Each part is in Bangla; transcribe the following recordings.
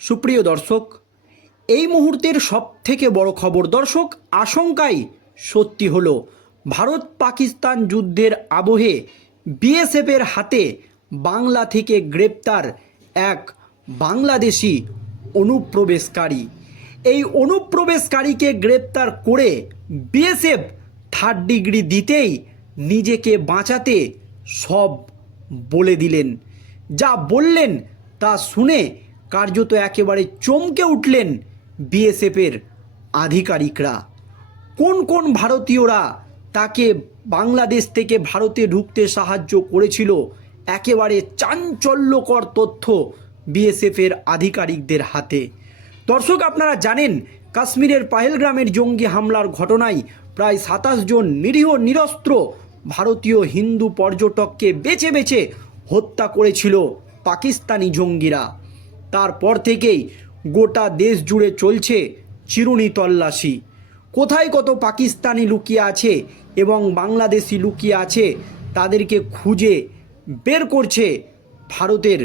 সুপ্রিয় দর্শক, এই মুহূর্তের সব থেকে বড় খবর দর্শক, আশঙ্কাই সত্যি হল ভারত পাকিস্তান যুদ্ধের আবহে বিএসএফের হাতে বাংলা থেকে গ্রেপ্তার এক বাংলাদেশি অনুপ্রবেশকারী। এই অনুপ্রবেশকারীকে গ্রেপ্তার করে বিএসএফ থার্ড ডিগ্রি দিতেই নিজেকে বাঁচাতে সব বলে দিলেন। যা বললেন তা শুনে কার্যত একেবারে চমকে উঠলেন বিএসএফের আধিকারিকরা। কোন কোন ভারতীয়রা তাকে বাংলাদেশ থেকে ভারতে ঢুকতে সাহায্য করেছিল, একেবারে চাঞ্চল্যকর তথ্য বিএসএফের আধিকারিকদের হাতে। দর্শক, আপনারা জানেন, কাশ্মীরের পাহেলগ্রামের জঙ্গি হামলার ঘটনায় প্রায় সাতাশ জন নিরীহ নিরস্ত্র ভারতীয় হিন্দু পর্যটককে বেছে বেছে হত্যা করেছিল পাকিস্তানি জঙ্গিরা। তারপর থেকেই গোটা দেশ জুড়ে চলছে চিরুনি তল্লাশি। কোথায় কত পাকিস্তানি লুকিয়ে আছে এবং বাংলাদেশি লুকিয়ে আছে তাদেরকে খুঁজে বের করছে ভারতের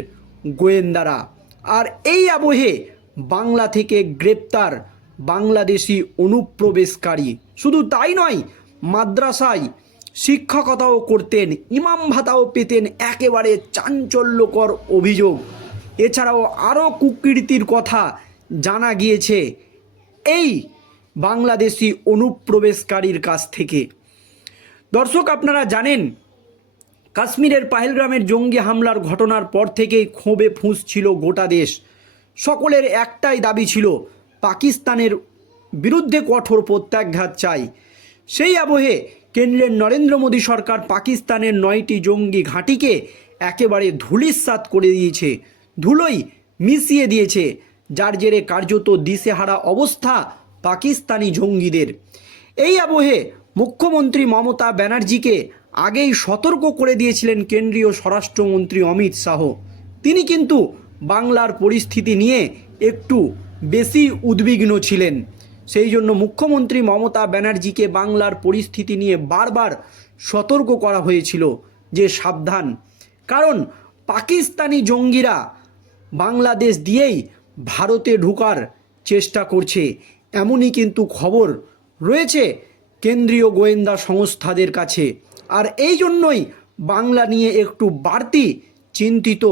গোয়েন্দারা। আর এই আবহে বাংলা থেকে গ্রেপ্তার বাংলাদেশি অনুপ্রবেশকারী। শুধু তাই নয়, মাদ্রাসায় শিক্ষকতাও করতেন, ইমাম ভাতাও পেতেন, একেবারে চাঞ্চল্যকর অভিযোগ। এছাড়াও আরও কুকীর্তির কথা জানা গিয়েছে এই বাংলাদেশি অনুপ্রবেশকারীর কাছ থেকে। দর্শক, আপনারা জানেন, কাশ্মীরের পাহেলগ্রামের জঙ্গি হামলার ঘটনার পর থেকেই ক্ষোভে ফুঁসছিল গোটা দেশ। সকলের একটাই দাবি ছিল, পাকিস্তানের বিরুদ্ধে কঠোর প্রত্যাঘাত চাই। সেই আবহে কেন্দ্রের নরেন্দ্র মোদী সরকার পাকিস্তানের নয়টি জঙ্গি ঘাঁটিকে একেবারে ধুলিস্বাত করে দিয়েছে। ধুলোই মিশিয়ে দিয়েছে, যার জেরে কার্যত দিশেহারা অবস্থা পাকিস্তানি জঙ্গিদের। এই আবহে মুখ্যমন্ত্রী মমতা ব্যানার্জিকে আগেই সতর্ক করে দিয়েছিলেন কেন্দ্রীয় স্বরাষ্ট্রমন্ত্রী অমিত শাহ। তিনি কিন্তু বাংলার পরিস্থিতি নিয়ে একটু বেশি উদ্বিগ্ন ছিলেন। সেই জন্য মুখ্যমন্ত্রী মমতা ব্যানার্জিকে বাংলার পরিস্থিতি নিয়ে বারবার সতর্ক করা হয়েছিল যে সাবধান। কারণ পাকিস্তানি জঙ্গিরা বাংলাদেশ দিয়েই ভারতে ঢুকার চেষ্টা করছে। এমনই কিন্তু খবর রয়েছে কেন্দ্রীয় গোয়েন্দা সংস্থাদের কাছে। আর এই জন্যই বাংলা নিয়ে একটু বাড়তি চিন্তিত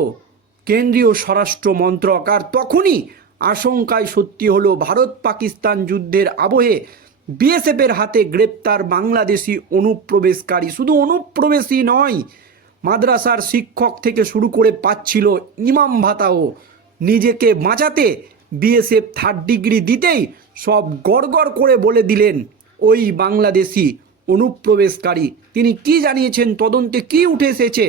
কেন্দ্রীয় স্বরাষ্ট্র মন্ত্রক। আর তখনই আশঙ্কায় সত্যি হলো ভারত পাকিস্তান যুদ্ধের আবহে বিএসএফের হাতে গ্রেপ্তার বাংলাদেশি অনুপ্রবেশকারী। শুধু অনুপ্রবেশই নয় মাদ্রাসার শিক্ষক থেকে শুরু করে পাচ্ছিল ইমাম ভাতাও। নিজেকে বাঁচাতে বিএসএফ থার্ড ডিগ্রি দিতেই সব গড়গড় করে বলে দিলেন ওই বাংলাদেশি অনুপ্রবেশকারী। তিনি কি জানিয়েছেন, তদন্তে কি উঠে এসেছে?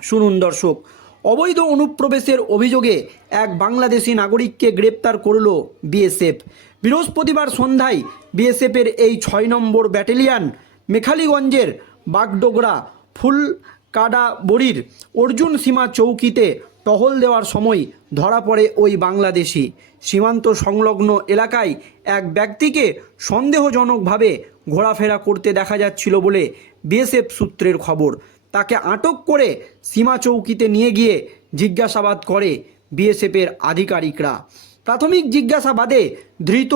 শুনুন দর্শক, অবৈধ অনুপ্রবেশের অভিযোগে এক বাংলাদেশি নাগরিককে গ্রেপ্তার করল বিএসএফ। বৃহস্পতিবার সন্ধ্যায় বিএসএফের এই ছয় নম্বর ব্যাটালিয়ান মেখালিগঞ্জের বাগডোগরা ফুলকাডা বড়ির অর্জুন সীমা চৌকিতে টহল দেওয়ার সময় ধরা পড়ে ওই বাংলাদেশি। সীমান্ত সংলগ্ন এলাকায় এক ব্যক্তিকে সন্দেহজনকভাবে ঘোরাফেরা করতে দেখা যাচ্ছিল বলে বিএসএফ সূত্রের খবর। তাকে আটক করে সীমা চৌকিতে নিয়ে গিয়ে জিজ্ঞাসাবাদ করে বিএসএফের আধিকারিকরা। প্রাথমিক জিজ্ঞাসাবাদে ধৃত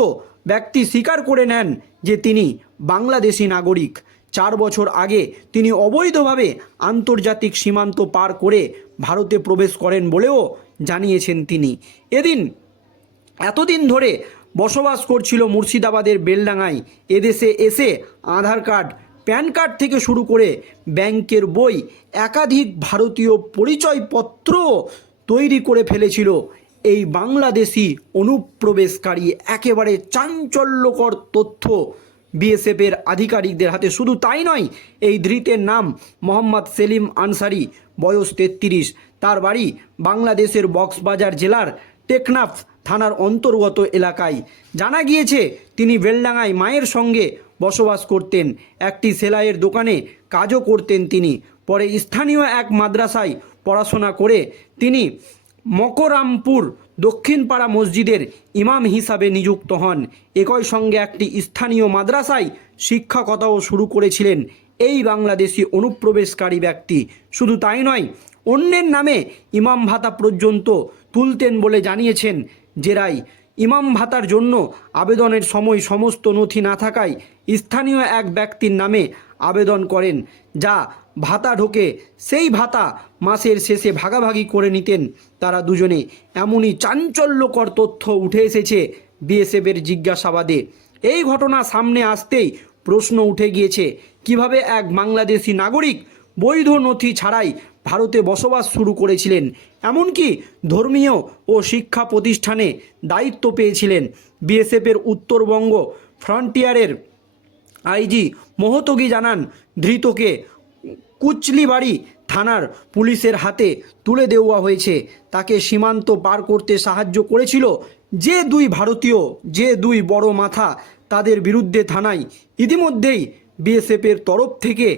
ব্যক্তি স্বীকার করে নেন যে তিনি বাংলাদেশি নাগরিক। চার বছর আগে তিনি অবৈধভাবে আন্তর্জাতিক সীমান্ত পার করে ভারতে প্রবেশ করেন বলেও জানিয়েছেন তিনি। এদিন, এতদিন ধরে বসবাস করছিল মুর্শিদাবাদের বেলডাঙায় এদেশে এসে আধার কার্ড, প্যান কার্ড থেকে শুরু করে ব্যাংকের বই, একাধিক ভারতীয় পরিচয়পত্র তৈরি করে ফেলেছিল। এই বাংলাদেশি অনুপ্রবেশকারী একেবারে চাঞ্চল্যকর তথ্য বিএসএফের আধিকারিকদের হাতে শুধু তাই নয়, এই ধৃতের নাম মোহাম্মদ সেলিম আনসারি, বয়স তেত্রিশ। তার বাড়ি বাংলাদেশের বক্সবাজার জেলার টেকনাফ থানার অন্তর্গত এলাকায়। জানা গিয়েছে, তিনি বেলডাঙায় মায়ের সঙ্গে বসবাস করতেন। একটি সেলাইয়ের দোকানে কাজও করতেন তিনি। পরে স্থানীয় এক মাদ্রাসায় পড়াশোনা করে তিনি মকরামপুর দক্ষিণপাড়া মসজিদের ইমাম হিসাবে নিযুক্ত হন। একই সঙ্গে একটি স্থানীয় মাদ্রাসায় শিক্ষকতাও শুরু করেছিলেন। এই বাংলাদেশি অনুপ্রবেশকারী ব্যক্তি। শুধু তাই নয়, অন্যের নামে ইমাম ভাতা পর্যন্ত তুলতেন বলে জানিয়েছেন জেরাই। ইমাম ভাতার জন্য আবেদনের সময় সমস্ত নথি না থাকায় স্থানীয় এক ব্যক্তির নামে আবেদন করেন, যা ভাতা ঢোকে, সেই ভাতা মাসের শেষে ভাগাভাগি করে নিতেন। তারা দুজনে এমনই চাঞ্চল্যকর তথ্য উঠে এসেছে বিএসএফের জিজ্ঞাসাবাদে। এই ঘটনা সামনে আসতেই প্রশ্ন উঠে গিয়েছে, কীভাবে এক বাংলাদেশি নাগরিক বৈধ নথি ছাড়াই ভারতে বসবাস শুরু করেছিলেন? এমনকি ধর্মীয় ও শিক্ষা প্রতিষ্ঠানে দায়িত্ব পেয়েছিলেন। বিএসএফের উত্তরবঙ্গ ফ্রন্টিয়ারের আইজি মোহতগি জানান, ধৃতকে কুচলিবাড়ি থানার পুলিশের হাতে তুলে দেওয়া হয়েছে। তাকে সীমান্ত পার করতে সাহায্য করেছিল যে দুই ভারতীয়, যে দুই বড় মাথা তাদের বিরুদ্ধে থানায়। ইতিমধ্যেই বিএসএফের তরফ থেকে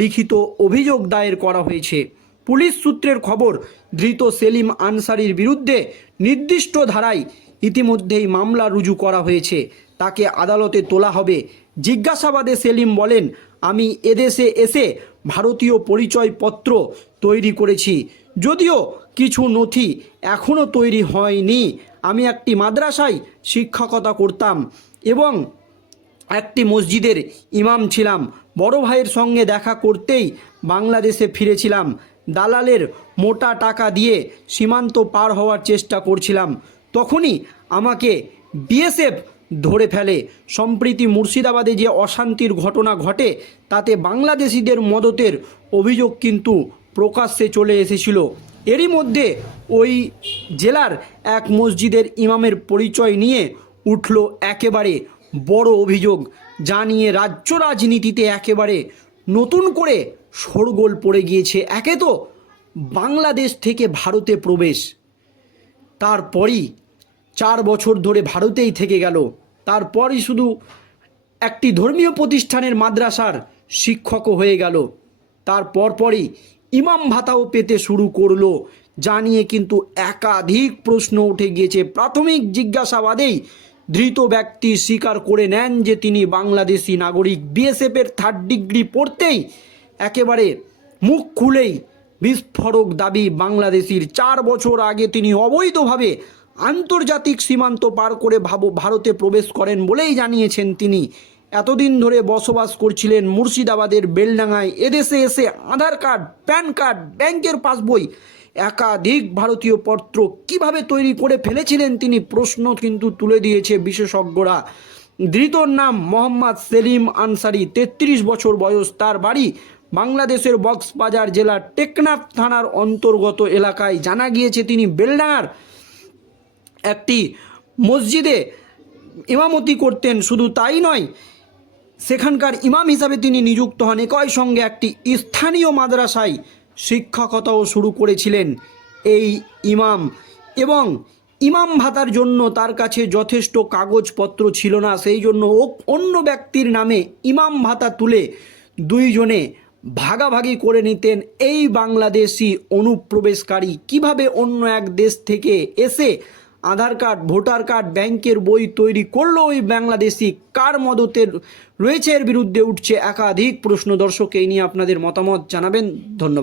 লিখিত অভিযোগ দায়ের করা হয়েছে। পুলিশ সূত্রের খবর, ধৃত সেলিম আনসারির বিরুদ্ধে নির্দিষ্ট ধারায় ইতিমধ্যেই মামলা রুজু করা হয়েছে। তাকে আদালতে তোলা হবে। জিজ্ঞাসাবাদে সেলিম বলেন, আমি এদেশে এসে ভারতীয় পরিচয়পত্র তৈরি করেছি। যদিও কিছু নথি এখনও তৈরি হয়নি। আমি একটি মাদ্রাসায় শিক্ষকতা করতাম এবং একটি মসজিদের ইমাম ছিলাম। বড় ভাইয়ের সঙ্গে দেখা করতেই বাংলাদেশে ফিরেছিলাম। দালালের মোটা টাকা দিয়ে সীমান্ত পার হওয়ার চেষ্টা করছিলাম। তখনই আমাকে বিএসএফ ধরে ফেলে। সম্প্রীতি মুর্শিদাবাদে যে অশান্তির ঘটনা ঘটে, তাতে বাংলাদেশিদের মদতের অভিযোগ কিন্তু প্রকাশ্যে চলে এসেছিল। এরই মধ্যে ওই জেলার এক মসজিদের ইমামের পরিচয় নিয়ে উঠল একেবারে বড় অভিযোগ যা নিয়ে রাজ্য রাজনীতিতে একেবারে নতুন করে শোরগোল পড়ে গিয়েছে। একে তো বাংলাদেশ থেকে ভারতে প্রবেশ, তারপরই চার বছর ধরে ভারতেই থেকে গেল। তারপরই শুধু একটি ধর্মীয় প্রতিষ্ঠানের মাদ্রাসার শিক্ষকও হয়ে গেল। তার পরপরই ইমাম ভাতাও পেতে শুরু করল, যা নিয়ে কিন্তু একাধিক প্রশ্ন উঠে গিয়েছে। প্রাথমিক জিজ্ঞাসাবাদেই ধৃত ব্যক্তি স্বীকার করে নেন যে তিনি বাংলাদেশি নাগরিক। বিএসএফের থার্ড ডিগ্রি পড়তেই একেবারে মুখ খুলেই বিস্ফোরক দাবি বাংলাদেশির। চার বছর আগে তিনি অবৈধভাবে আন্তর্জাতিক সীমান্ত পার করে ভাব, ভারতে প্রবেশ করেন বলেই জানিয়েছেন তিনি। এতদিন ধরে বসবাস করছিলেন মুর্শিদাবাদের বেলডাঙ্গায়। এদেশে এসে আধার কার্ড, প্যান কার্ড, ব্যাংকের পাসবই, একাধিক ভারতীয় পত্র কীভাবে তৈরি করে ফেলেছিলেন তিনি প্রশ্ন কিন্তু তুলে দিয়েছে বিশেষজ্ঞরা। ধৃতর নাম মোহাম্মদ সেলিম আনসারি, তেত্রিশ বছর বয়স, তার বাড়ি বাংলাদেশের বক্সবাজার জেলার টেকনাফ থানার অন্তর্গত এলাকায়। জানা গিয়েছে তিনি বেলডাঙ্গার একটি মসজিদে ইমামতি করতেন, শুধু তাই নয়, সেখানকার ইমাম হিসাবে তিনি নিযুক্ত হন। একই সঙ্গে একটি স্থানীয় মাদ্রাসায় শিক্ষকতাও শুরু করেছিলেন এই ইমাম এবং ইমাম ভাতার জন্য তার কাছে যথেষ্ট কাগজপত্র ছিল না। সেই জন্য ও অন্য ব্যক্তির নামে ইমাম ভাতা তুলে দুইজনে ভাগাভাগি করে নিতেন। এই বাংলাদেশি অনুপ্রবেশকারী কীভাবে অন্য এক দেশ থেকে এসে আধার কার্ড, ভোটার কার্ড, ব্যাংকের বই তৈরি করল ওই বাংলাদেশি। কার মদতের রয়েছে এর বিরুদ্ধে উঠছে একাধিক প্রশ্ন? দর্শক, এই নিয়ে আপনাদের মতামত জানাবেন। ধন্যবাদ।